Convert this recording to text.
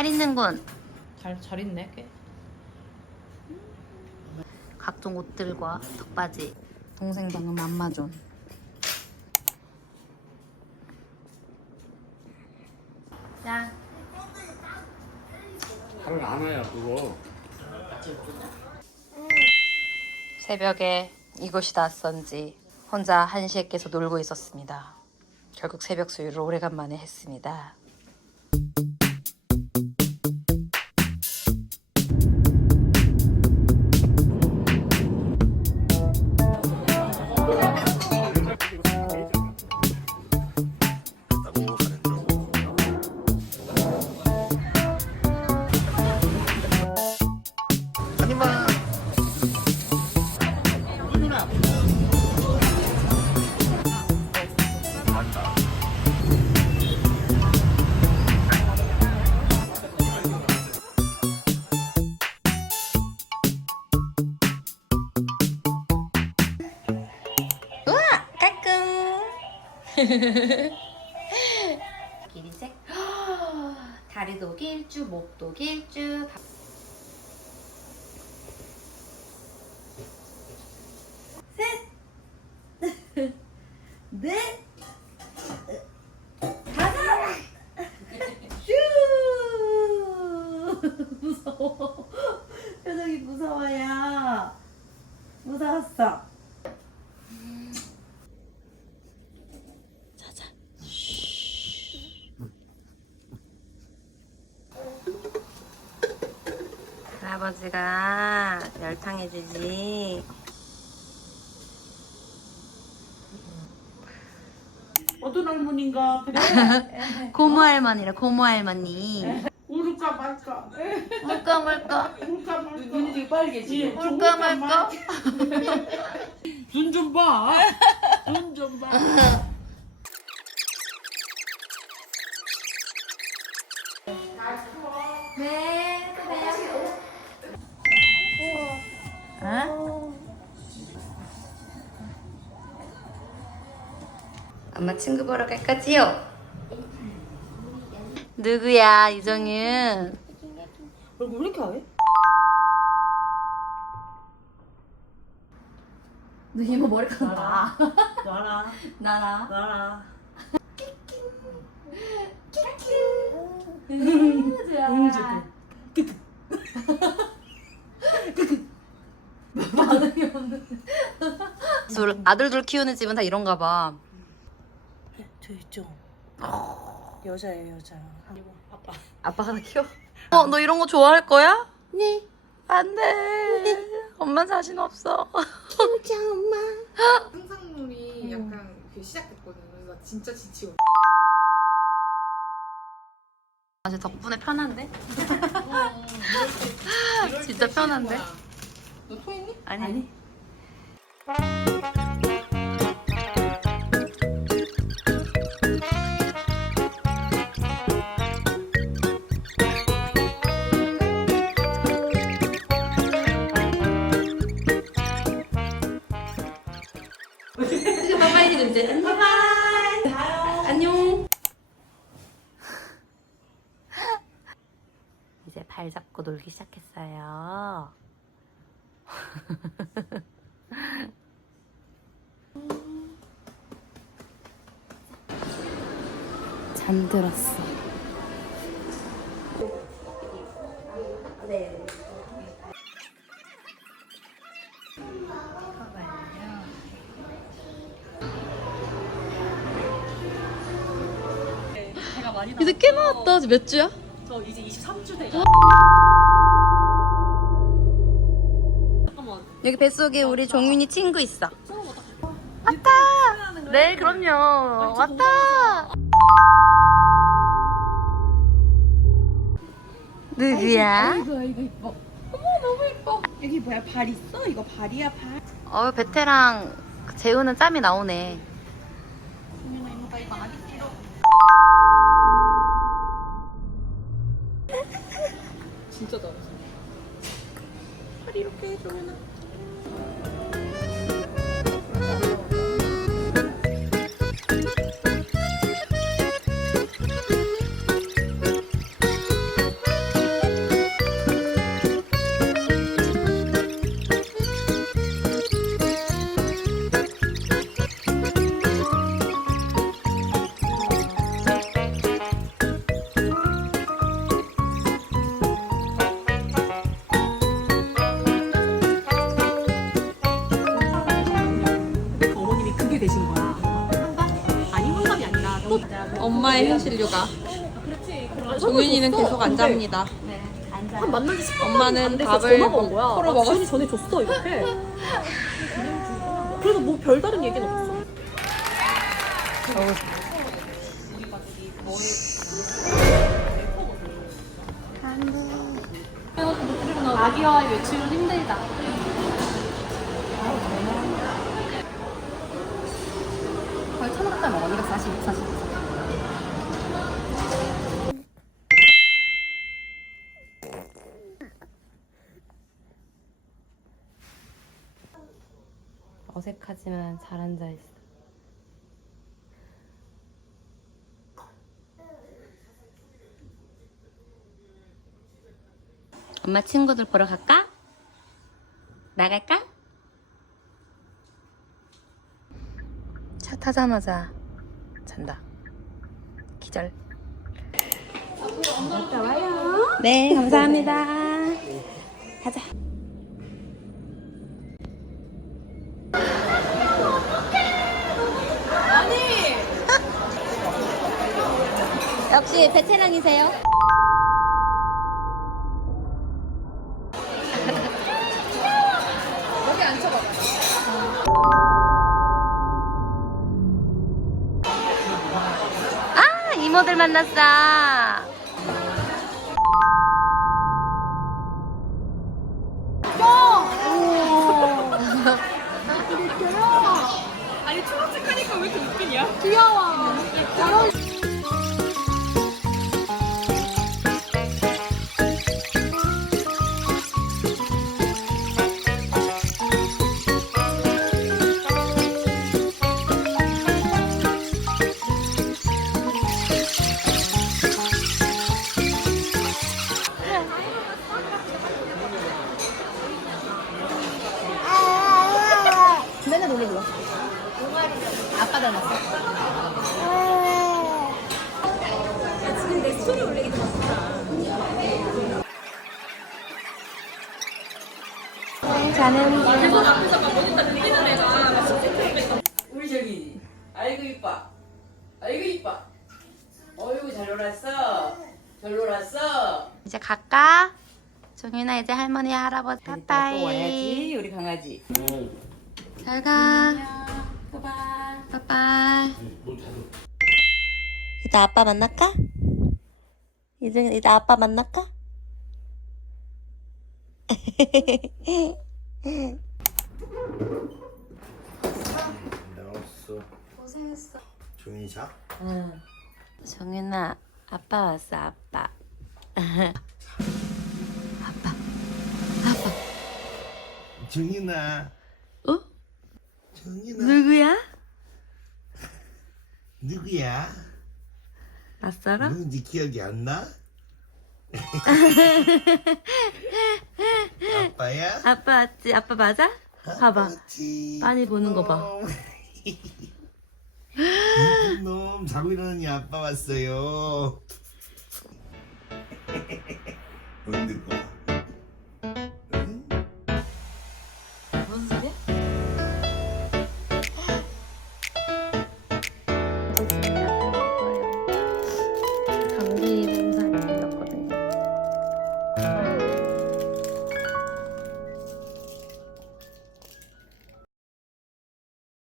잘 있는군. 잘 있네 꽤. 각종 옷들과 턱바지. 동생 방금 안마존. 자. 하루 안 와요 그거. 새벽에 이곳이 낯선지 혼자 한시에 깨서 놀고 있었습니다. 결국 새벽 수유를 오래간만에 했습니다. 길이색 다리도 길쭉 목도 길쭉 넷, 다섯, 슈. 무서워. 표정이 무서워요. 무서웠어. 자자. 할아버지가 열탕 해주지. 어떤 할머니인가 그래? 고모 할머니라 고모 할머니. 울까 말까? 물까 물까 울까 말까? 눈이 되게 빨개지. 물까 말까. 눈 좀 봐. 눈 좀 봐. 네, 그래요. 어? 엄마 친구 보러 갈 거지요? 누구야, 이정윤? 얼굴 왜 이렇게 하얘? 너 이모 머리카락 나. 놔라. 나라. 놔라. 좋아. 반응이 없는. 아들 둘 키우는 집은 다 이런가 봐. 저 있죠. 여자예요 여자. 그리고 아빠. 아빠가 다 키워? 너 이런 거 좋아할 거야? 네. 안 돼. 엄마 자신 없어. 키우자, 엄마. 상상놀이 약간 그 시작됐거든요. 그래서 나 진짜 지치고. 아, 덕분에 편한데? 진짜 편한데? 너 토했니? 아니. 바이바이 좀 이제. 바이바이. 안녕. 이제 발 잡고 놀기 시작했어요. 잠들었어. 네. 이제 꽤 나왔다. 몇 주야? 저 이제 23주 돼가. 여기 뱃속에 우리 종윤이 친구 있어. 왔다. 네, 그럼요. 왔다. 누구야? 이거 이뻐. 어머 너무 이뻐. 여기 뭐야 발 있어? 이거 발이야 발. 베테랑 재우는 짬이 나오네. 종윤아 이모가 이거 아기 싫어. 진짜 잘했어. 팔 이렇게 해 종윤아. 엄마의 현실 육아. 종윤이는 계속 안 잡니다. 한 만난 지 10분 엄마는 밥을 코로 먹었어. 지훈이 전에 줬어 이렇게. 그래서 뭐 별다른 얘기는 없어. 아기와의 외출은 힘들다. 거의 1,500달 먹어. 네가 40. 어색하지만 잘 앉아있어. 엄마 친구들 보러 갈까? 나갈까? 차 타자마자 잔다. 기절. 갔다 와요. 네, 감사합니다. 가자. 역시 베테랑이세요? 여기 앉혀봐. 아, 이모들 만났어. 아니 초록색하니까 왜 이렇게 웃기냐? 맨날 노래 불러. 아빠 닮았어. 자는 우리 저기 아이고 이뻐 아이고 이뻐 어이구 잘 놀았어 잘 놀았어 이제 갈까? 종윤아 이제 할머니 할아버지 또 빠빠이. 와야지 우리 강아지 잘 가. 빠빠이. 이따 아빠 만날까? 이따 아빠 만날까? 나왔어. 고생했어. 종이 자? 응. 정윤아, 아빠 왔어, 아빠. 정인아. 어? 정인아. 누구야? 누구야? 낯설어? 누군지 기억이 안 나? 아빠야? 아빠 왔지? 아빠 맞아? 봐봐. 맞지. 빤히 보는 거 봐. 이쁜 놈 자고 일어나니 아빠 왔어요.